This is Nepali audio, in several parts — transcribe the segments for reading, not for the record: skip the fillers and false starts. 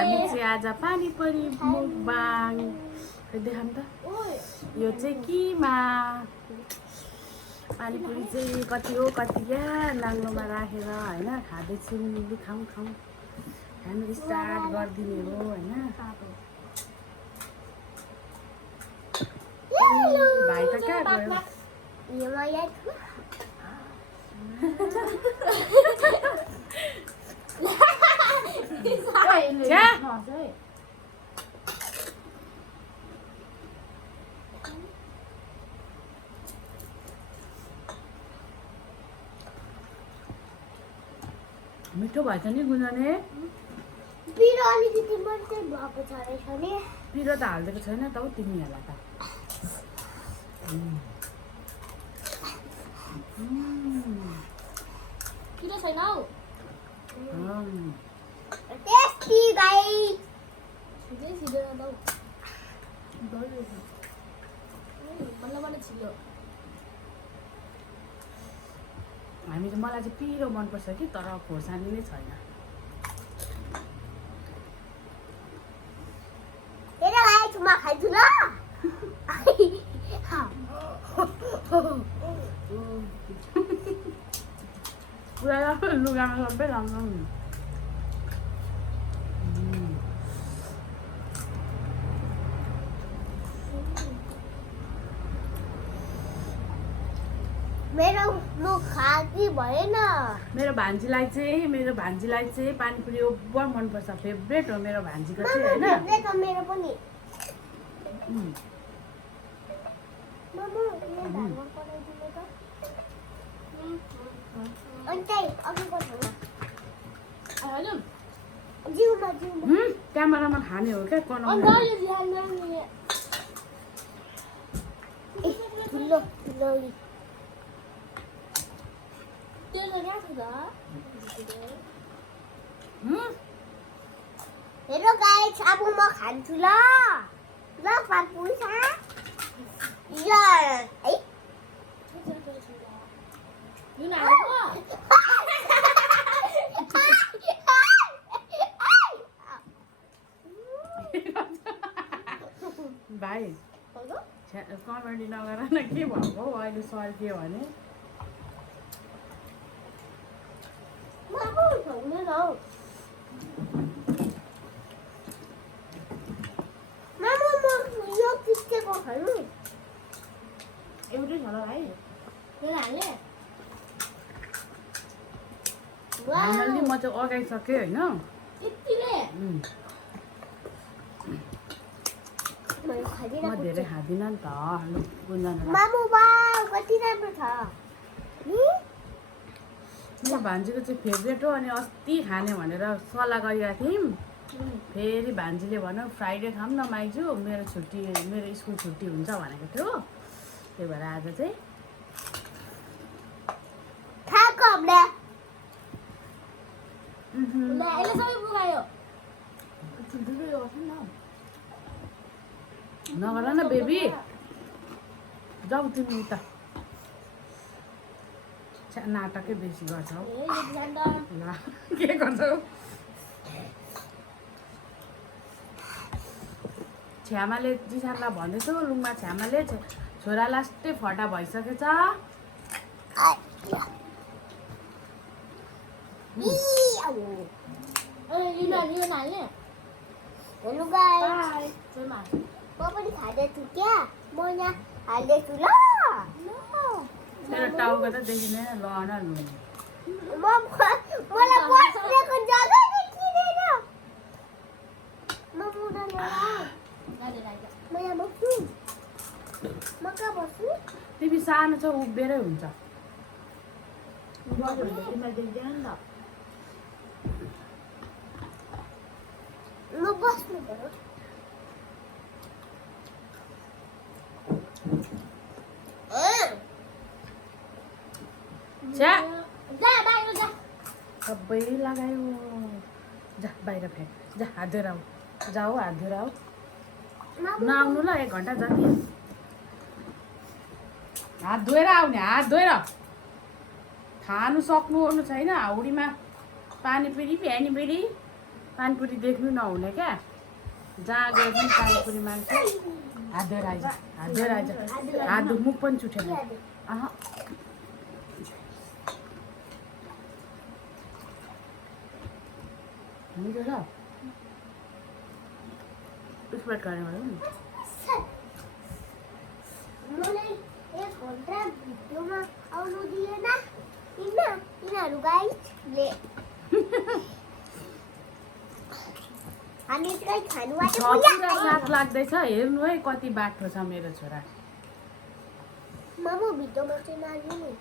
हामी चाहिँ आज पानीपुरी मुकबाङ देखाम त यो चाहिँ किमा पानीपुरी चाहिँ कति हो कति क्या नाङ्लोमा राखेर होइन खाँदैछौँ खाउँ खाउँ खानु स्टार्ट गरिदिने हो होइन भाइ त कहाँ गयो मिठो भएछ नि गुन्जने पिरो अलिकति मात्रै भएको छ रहेछ नि पिरो त हालिदिएको छैन त हौ तिमीहरूलाई त पिरो छैन हौ टेस्टी गाइस छिटै छिटो न हौ बल्ल बल्ल छिटो हामी त मलाई चाहिँ पिरो मनपर्छ कि तर खोर्सानी नै छैन हेर गाइस म खान्छु ल पुरा लुगामा सबै राम्रो हुनु मेरो मुख खाकी भएन मेरो भान्जीलाई चाहिँ पानीपुरी ओभर मनपर्छ फेभरेट हो मेरो भान्जीको चाहिँ होइन फेभरेट हो मेरो पनि मामा यो भागमा पठाइदिनु त अन्तै अघि बढ्नु हजुर जिउमा क्यामेरामा खाने हो क्या अन्त यो ध्यान नदिने ठुलो ठुलो त्यो त कहाँ छ त हेलो गाइस अब म खान्छु ल पानीपुरी खा यो है युन हालेको भाइ कमेडी नगर न के भएको हौ अहिले सर्कियो भने एउटै छ ल भाइ फाइनल्ली म चाहिँ अगाइसकेँ होइन म धेरै खाँदिनँ नि त मेरो भान्जीको चाहिँ फेभरेट हो अनि अस्ति खाने भनेर सल्लाह गरिरहेको थियौँ फेरि भान्जीले भन्यो फ्राइडे खाऊँ न माइजू मेरो स्कुल छुट्टी हुन्छ भनेको थियो त्यही भएर आज चाहिँ नगर न बेबी जाऊ तिमी उता नाटकै बेसी गर्छौ ल के गर्छौ छ्यामाले जिसानलाई भन्दैछौ लुङमा छ्यामाले छोरा लास्टै फटा भइसकेछ हेलो गाइस म पनि खाँदैछु क्या म यहाँ हाल्दैछु ल तेरो टाउको त देखिँदैन ल न लु मलाई बस्नेको जग्गा देखिँदैन म यहाँ बस्छु म कहाँ बस्छु तिमी सानो छ उभिएरै हुन्छ म बस्नु पर्यो सबै लगायो जा बाहिर फ्याँक जा हात धोएर आऊ जाऊ हात धोएर आऊ नआउनु ल 1 घन्टा जति हात धोएर आउने हात धोएर खानु सक्नु छैन हाउडीमा पानीपुरी पानीपुरी देख्नु नहुने क्या जहाँ गए पनि पानीपुरी माग्छ हात धोएर आइज हात धोएर आइज हात धो मुख पनि चुठेन अह मिठो छ स्प्राइट गर्ने भयो नि मलाई 1 घन्टा भिडियोमा आउनु दिएन यिनीहरू गाइसले हामी चाहिँ खानु आएको पुरा साथ लाग्दैछ हेर्नु है कति बाठो छ मेरो छोरा मामा भिडियोमा चाहिँ नलिनु नि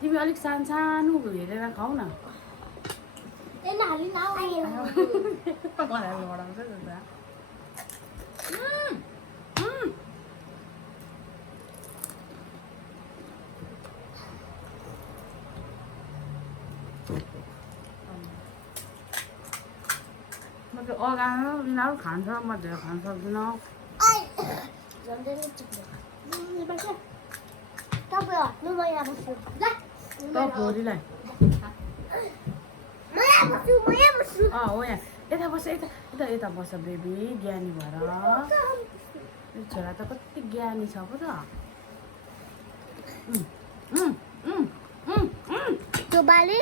तिमी अलिक सानो सानो हेरेर खाऊ न मलाई बढाउँछ म त अगाडि यिनीहरू खान्छ म धेरै खान सक्दिनँ तपाईँ हट्नु मैला बस्छु ल त भोलिलाई मैला बस्छु हो यहाँ यता बस यता यता यता बस बेबी ज्ञानी भएर यो छोरा त कति ज्ञानी छ पो त त्यो बाले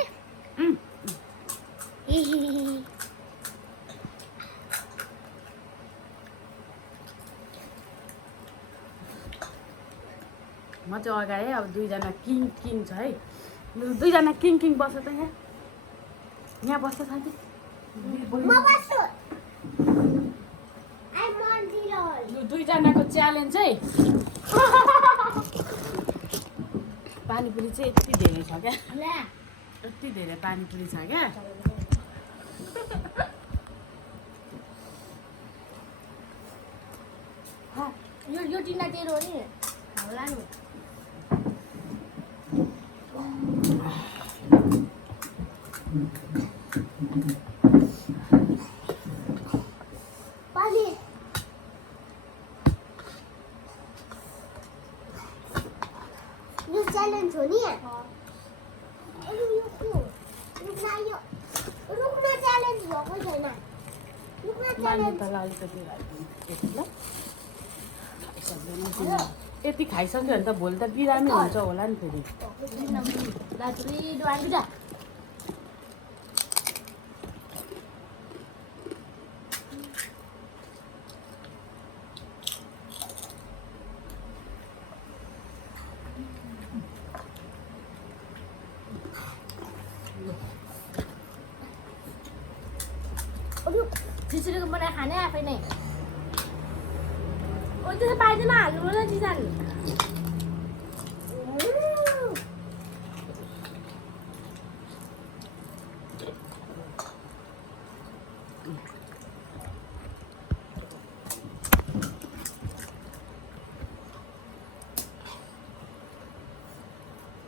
म चाहिँ अगाडि अब दुईजना किङ छ है दुईजना किङ बस्छ त यहाँ बस्छ साथी म बस्छु आई मन्दिर दुईजनाको च्यालेन्ज चाहिँ पानीपुरी चाहिँ यति धेरै छ क्या यति धेरै पानीपुरी छ क्या यो टिना तेरो हो नि होला नि पानी यो च्यालेन्ज हो नि रुक्न च्यालेन्ज भएको छैन रुक्न च्यालेन्ज तँलाई अलिकति राखिदिनु ल यति खाइसक्यो भने त भोलि त बिरामी हुन्छ होला नि फेरि खिचडी बनाएर खाने आफै नै त्यसो पाइदिन हाल्नु पर्छ चिजन